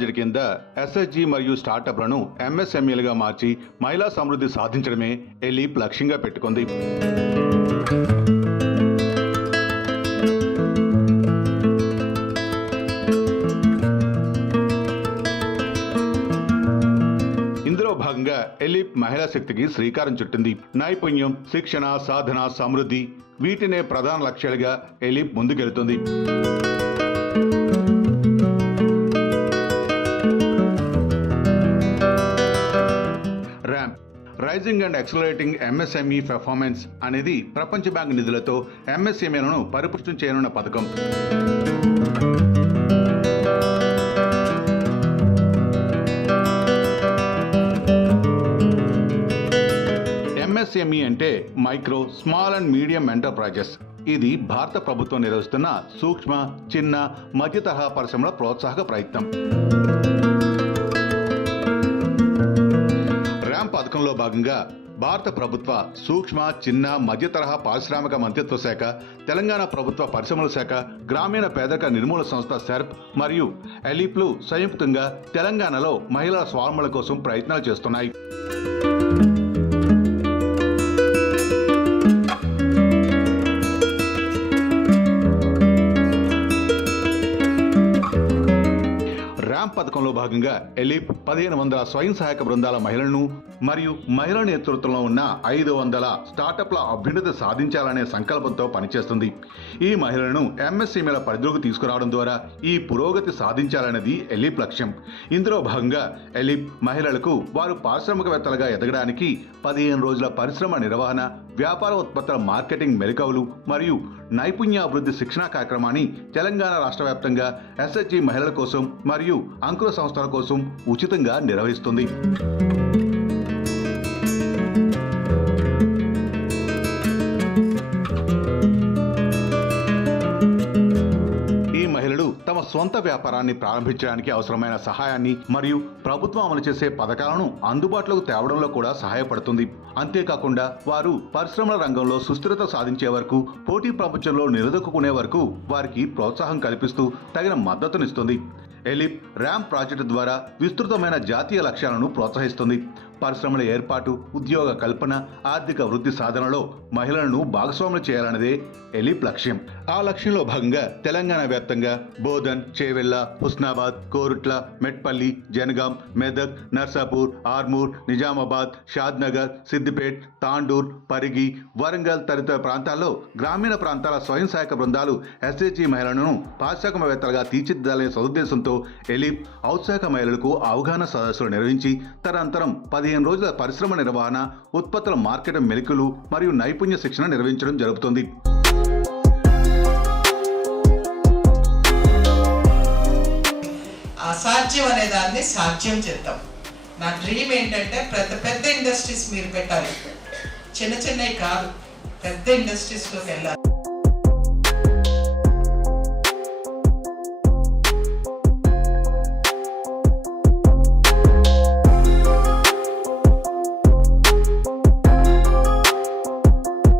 Project కింద SSG మరియు స్టార్టప్లను ఎంఎస్ఎంఈలుగా మార్చి మహిళా సమృద్ధి సాధించడమే ఎలీప్ లక్ష్యంగా పెట్టుకుంది. ఇందులో భాగంగా ఎలీప్ మహిళా శక్తికి శ్రీకారం చుట్టింది. నైపుణ్యం, శిక్షణ, సాధన, సమృద్ధి వీటినే ప్రధాన లక్ష్యాలుగా ఎలీప్ ముందుకెళ్తుంది. Ramp raising and accelerating MSME performance అనేది ప్రపంచ బ్యాంక్ నిధులతో ఎంఎస్ఎంఈలను పరిపుష్టం చేయనున్న పథకం. ఎంఎస్ఎంఈ అంటే micro, small and medium enterprises. ఇది భారత ప్రభుత్వం నిర్వహిస్తున్న సూక్ష్మ, చిన్న, మధ్య తరహా పరిశ్రమల ప్రోత్సాహక ప్రయత్నం. ర్యాంప్ పథకంలో భాగంగా భారత ప్రభుత్వ సూక్ష్మ, చిన్న, మధ్య తరహా పారిశ్రామిక మంత్రిత్వ శాఖ, తెలంగాణ ప్రభుత్వ పరిశ్రమల శాఖ, గ్రామీణ పేదరిక నిర్మూలన సంస్థ సెర్ప్ మరియు ఎలీప్లు సంయుక్తంగా తెలంగాణలో మహిళల స్వావలంబన కోసం ప్రయత్నాలు చేస్తున్నాయి. ర్యాంప్ పథకంలో భాగంగా ఎలీప్ 1500 స్వయం సహాయక బృందాల మహిళలను మరియు మహిళల నేతృత్వంలో ఉన్న 500 స్టార్టప్ల అభ్యున్నతి సాధించాలనే సంకల్పంతో పనిచేస్తుంది. ఈ మహిళలను ఎంఎస్ఎంఈల పరిధిలోకి తీసుకురావడం ద్వారా ఈ పురోగతి సాధించాలనేది ఎలీప్ లక్ష్యం. ఇందులో భాగంగా ఎలీప్ మహిళలకు వారు పారిశ్రామికవేత్తలుగా ఎదగడానికి 15 రోజుల పరిశ్రమ నిర్వహణ, వ్యాపార ఉత్పత్తుల మార్కెటింగ్ మెలకువలు మరియు నైపుణ్యాభివృద్ధి శిక్షణా కార్యక్రమాన్ని తెలంగాణ రాష్ట్ర వ్యాప్తంగా ఎస్హెచ్జి మహిళల కోసం మరియు అంకుర సంస్థల కోసం ఉచితంగా నిర్వహిస్తుంది. ఈ మహిళలు తమ సొంత వ్యాపారాన్ని ప్రారంభించడానికి అవసరమైన సహాయాన్ని మరియు ప్రభుత్వం అమలు చేసే పథకాలను అందుబాటులోకి తేవడంలో కూడా సహాయపడుతుంది. అంతేకాకుండా వారు పరిశ్రమల రంగంలో సుస్థిరత సాధించే వరకు, పోటీ ప్రపంచంలో నిలదొక్కునే వరకు వారికి ప్రోత్సాహం కల్పిస్తూ తగిన మద్దతునిస్తుంది. ఎలీప్ ర్యాంప్ ప్రాజెక్టు ద్వారా విస్తృతమైన జాతీయ లక్ష్యాలను ప్రోత్సహిస్తుంది. పరిశ్రమల ఏర్పాటు, ఉద్యోగ కల్పన, ఆర్థిక వృద్ధి సాధనలో మహిళలను భాగస్వాములు చేయాలన్నదే ఎలీప్ లక్ష్యం. ఆ లక్ష్యంలో భాగంగా తెలంగాణ వ్యాప్తంగా బోధన్, చేవెళ్ల, హుస్నాబాద్, కోరుట్ల, మెట్పల్లి, జనగాం, మెదక్, నర్సాపూర్, ఆర్మూర్, నిజామాబాద్, షాద్నగర్, సిద్దిపేట్, తాండూర్, పరిగి, వరంగల్ తదితర ప్రాంతాల్లో గ్రామీణ ప్రాంతాల స్వయం సహాయక బృందాలు ఎస్హెచ్జి మహిళలను పారిశ్రామికవేత్తలుగా తీర్చిదిద్దాలనే సదుద్దేశంతో ఎలీప్ ఔత్సాహిక మహిళలకు అవగాహన సదస్సులు నిర్వహించి తదనంతరం 15 రోజుల పరిశ్రమ నిర్వహణ, ఉత్పత్తుల మార్కెటింగ్ మెలకువలు మరియు నైపుణ్య శిక్షణ నిర్వహించడం జరుగుతుంది. అసాధ్యం అనే దాన్ని సాధ్యం చేద్దాం. నా డ్రీమ్ ఏంటంటే పెద్ద ఇండస్ట్రీస్ మీరు పెట్టాలి, చిన్న చిన్నవి కాదు, పెద్ద ఇండస్ట్రీస్లోకి వెళ్ళాలి.